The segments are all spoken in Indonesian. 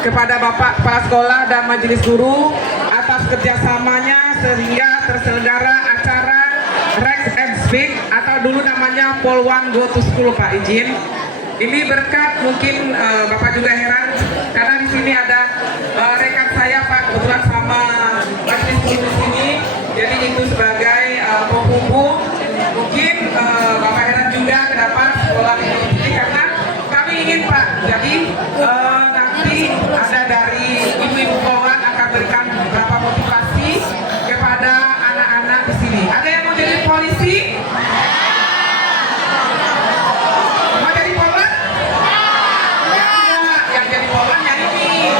kepada Bapak Kepala Sekolah dan Majelis Guru atas kerjasamanya sehingga terselenggara acara Rex and Speak atau dulu namanya Polwan Go to School, Pak izin. Ini berkat mungkin Bapak juga heran karena di sini ada rekan saya Pak kebetulan sama Majelis Guru di sini, jadi itu sebagai penghubung. Mungkin Bapak heran juga kenapa sekolah ini karena kami ingin Pak, jadi nanti ada dari ibu-ibu Polwan akan berikan beberapa motivasi kepada anak-anak di sini. Ada yang mau jadi polisi? Mau jadi polwan? Ya, yang jadi polwan yang ini.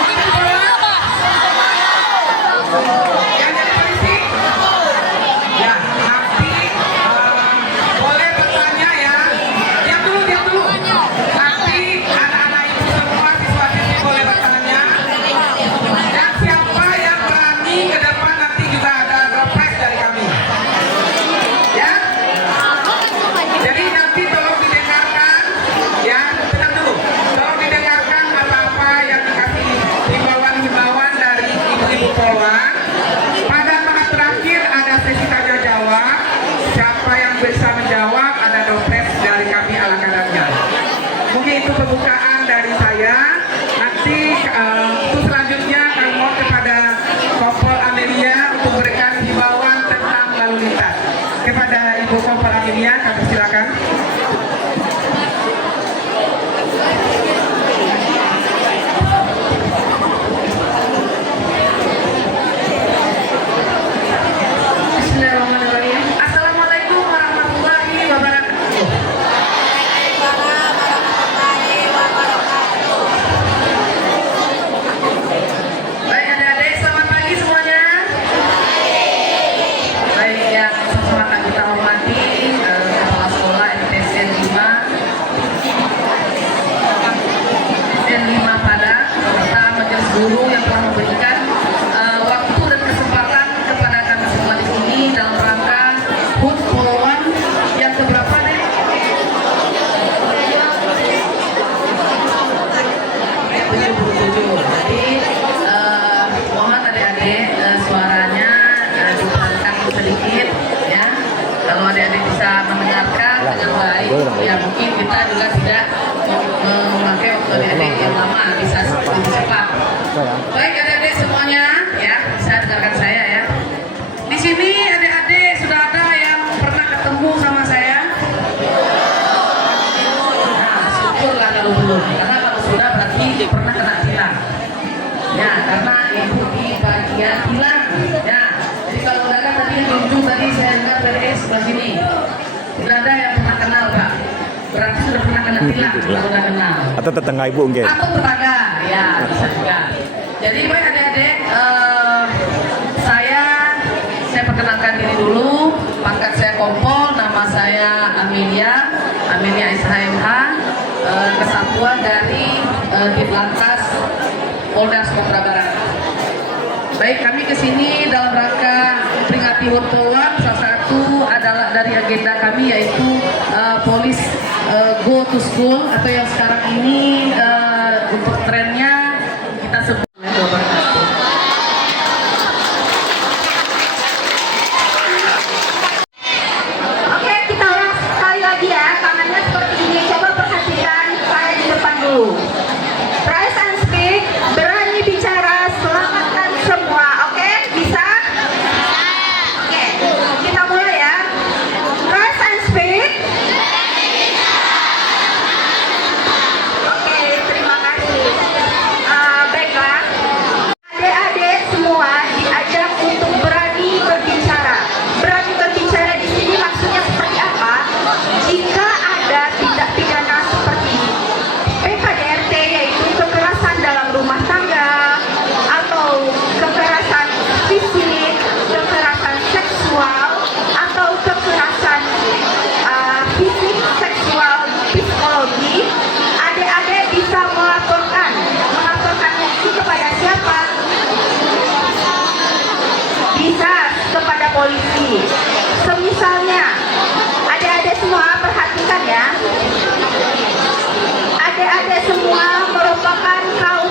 Mau jadi polwan? Yang jadi polisi? Ya, nanti boleh bertanya ya. Diam dulu. Nanti anak-anak itu semua siswa-siswi boleh bertanya. Dan siapa yang berani ke depan nanti juga ada door prize dari kami. Ya. Jadi nanti tolong didengarkan. Ya, tenang dulu. Tolong didengarkan apa-apa yang dikasih himbauan-himbauan dari ibu-ibu Polwan. Pada tahap terakhir ada sesi tanya jawab. Siapa yang bisa menjawab ada door prize dari kami ala kadarnya. Mungkin itu pembukaan dari saya. Nanti untuk selanjutnya kami mohon kepada Kompol Amelia untuk memberikan himbauan tentang lalu lintas. Kepada Ibu Kompol Amelia, kami silakan. Bismillahirrahmanirrahim. Assalamualaikum warahmatullahi wabarakatuh. Baik adik-adik, selamat pagi semuanya. Baik yang sangat kita hormati Kepala Sekolah MTSN 5 pada serta Majelis Guru yang telah memberikan waktu dan kesempatan kepada kami semua di sini dalam rangka HUT Polwan yang keberapa nih? Jadi mohon adik-adik suaranya dipelankan sedikit ya. Kalau adik-adik bisa mendengarkan dengan baik, ya mungkin kita juga tidak memakai waktu adik-adik yang lama, bisa lebih cepat. Baik adik-adik semuanya ya, bisa dengarkan saya ya. Di sini adik-adik sudah ada yang pernah ketemu sama saya? Nah, syukurlah kalau belum, karena kalau sudah berarti pernah kena tilang. Ya, karena ibu di bagian tilang. Ya, jadi kalau udah ada tadi yang di ujung tadi saya dengar dari sebelah sini. Sudah ada yang pernah kenal Pak. Berarti sudah pernah kena tilang kalau udah kenal. Atau tetangga ibu enggak? Atau tetangga, ya bisa juga. Jadi baik adik-adik, saya perkenalkan diri dulu. Pangkat saya Kompol, nama saya Amelia SHMH, kesatuan dari Ditlantas Polda Sumatera Barat. Baik, kami kesini dalam rangka peringati HUT Polwan. Salah satu adalah dari agenda kami yaitu Polis Go to School atau yang sekarang ini untuk trennya kita sebut. Oke, kita ulang sekali lagi ya. Tangannya seperti ini. Coba perhatikan saya di depan dulu. Rise and speak, berani bicara, selamatkan semua. Oke, bisa? Oke, kita mulai ya. Rise and speak. Oke, terima kasih. Baiklah. Adik-adik semua diajak untuk berani berbicara. Berani berbicara di sini maksudnya seperti apa? Jika ada tindak pidana seperti PKDRT, yaitu kekerasan dalam rumah tangga atau kekerasan fisik, kekerasan seksual atau kekerasan fisik, seksual, psikologi, adik-adik bisa melaporkannya itu kepada siapa? Bisa kepada polisi. Semisalnya, adik-adik semua perhatikan ya. Adik-adik semua merupakan kaum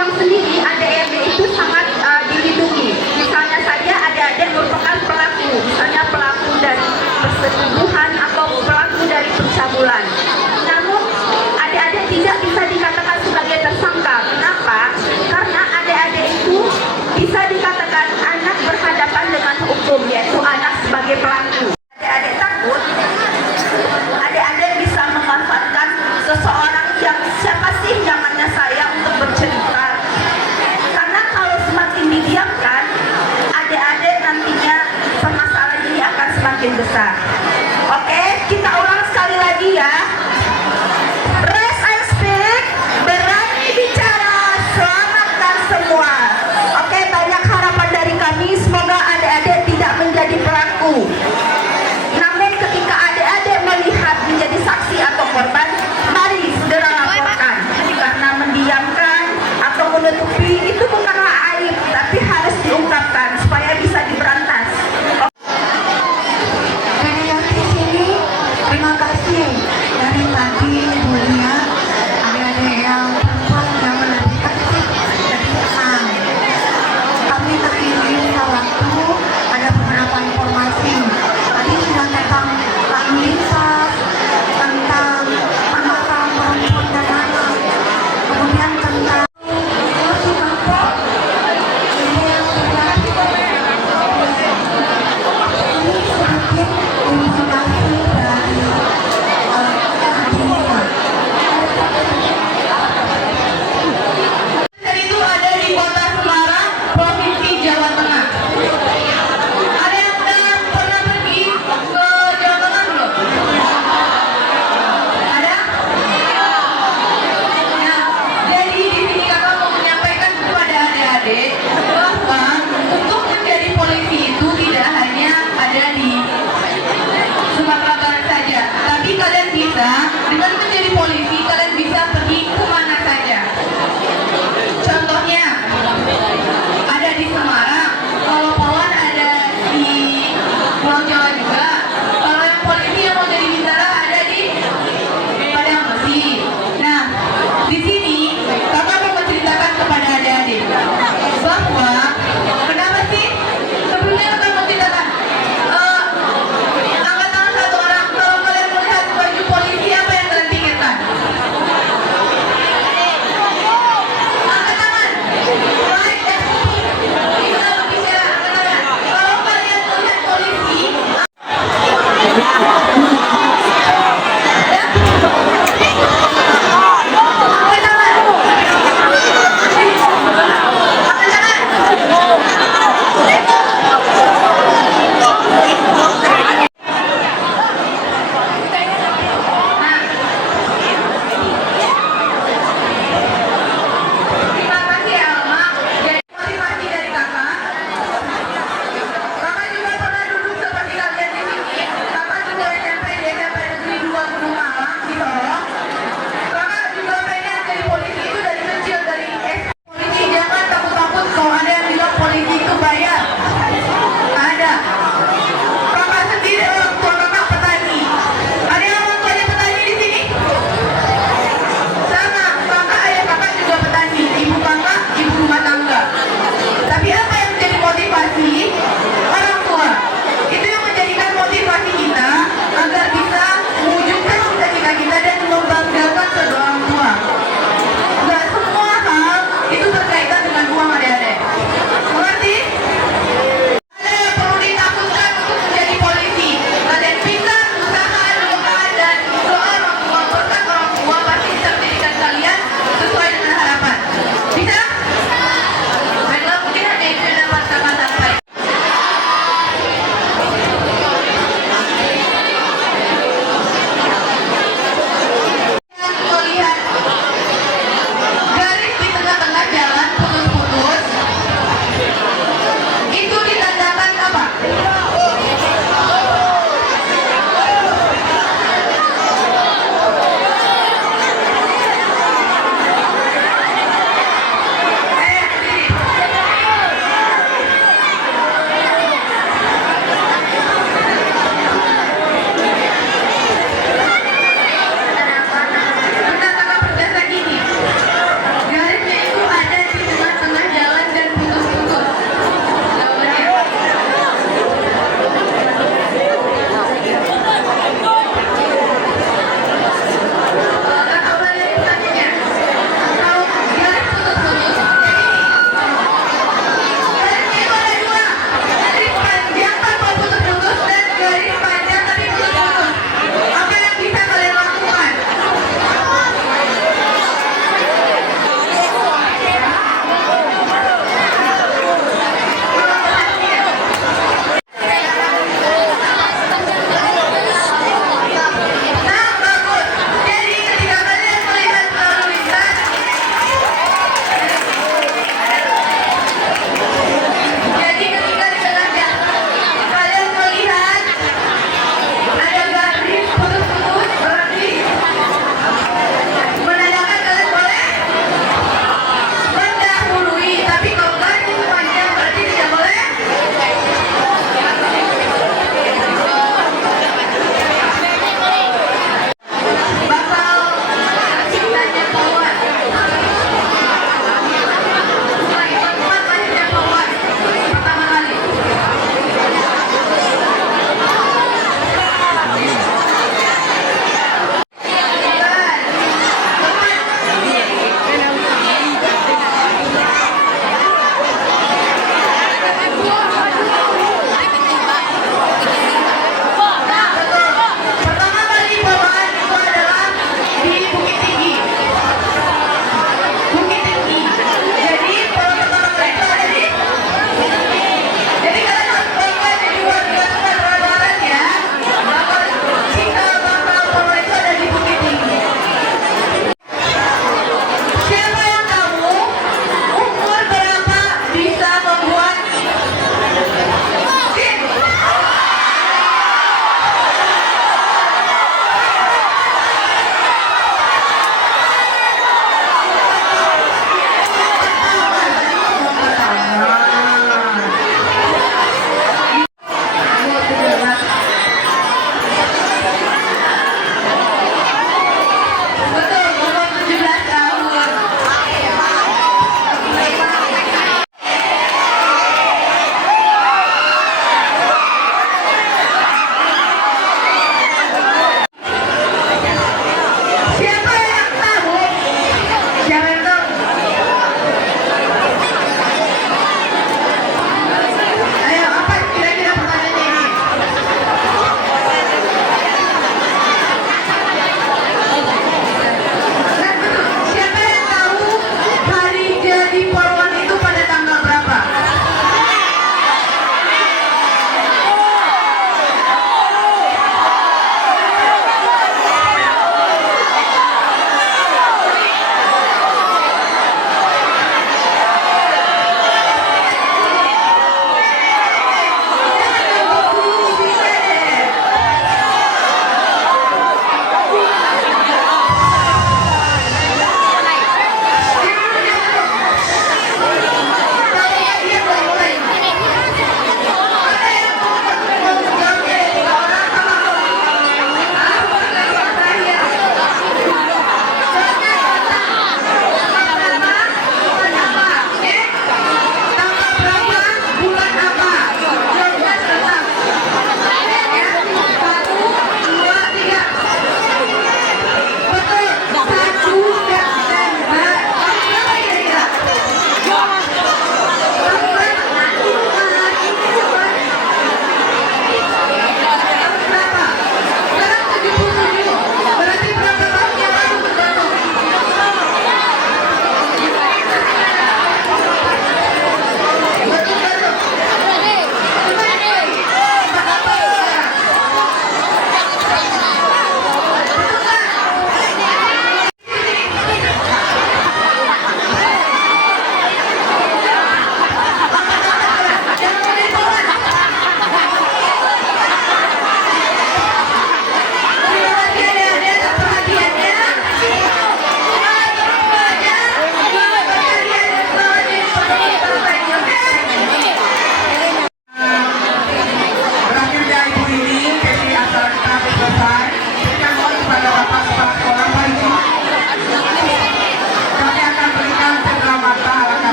undang-undang sendiri ADRT itu sangat dilindungi. Misalnya saja adik-adik merupakan pelaku, misalnya pelaku dari persetubuhan atau pelaku dari pencabulan. Namun adik-adik tidak bisa dikatakan sebagai tersangka. Kenapa? Karena adik-adik itu bisa dikatakan anak berhadapan dengan hukum, yaitu anak sebagai pelaku. Adik-adik takut, adik-adik bisa memanfaatkan seseorang yang siapa sih namanya saya untuk bercerita. Karena kalau semakin didiamkan, adik-adik nantinya permasalahan ini akan semakin besar.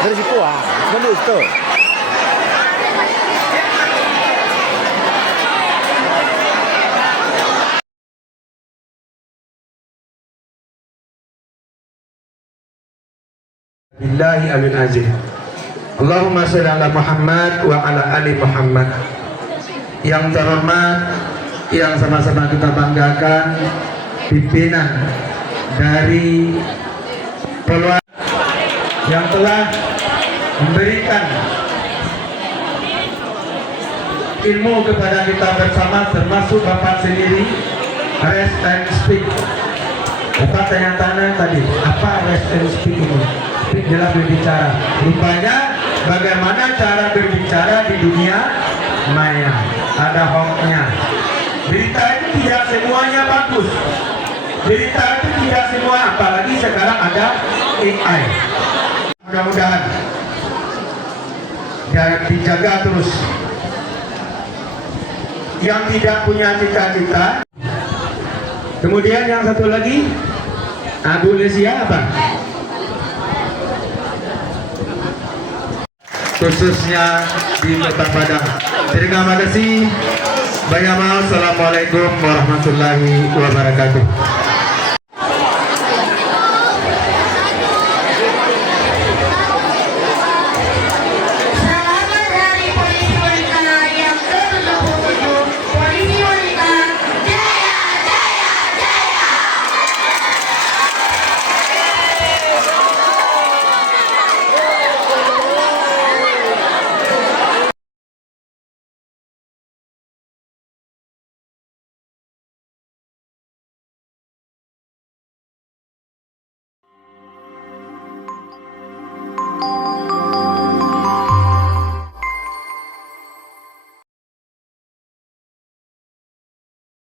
berisiko menurut tuh. Billahi amin azim. Allahumma sholli ala Muhammad wa ala ali Muhammad. Yang terhormat, yang sama-sama kita banggakan, pimpinan dari peluang yang telah memberikan ilmu kepada kita bersama, termasuk Bapak sendiri. Rest and speak. Bapak tanya-tanya tadi, apa rest and speak ini? Speak dalam berbicara. Rupanya bagaimana cara berbicara di dunia maya. Ada hoaxnya. Berita itu tidak semuanya bagus. Berita itu tidak semua, apalagi sekarang ada AI. Mudah-mudahan dijaga terus. Yang tidak punya cita-cita. Kemudian yang satu lagi, Abu Lesia apa? Khususnya di Kota Padang. Terima kasih. Banyak maaf. Assalamualaikum warahmatullahi wabarakatuh.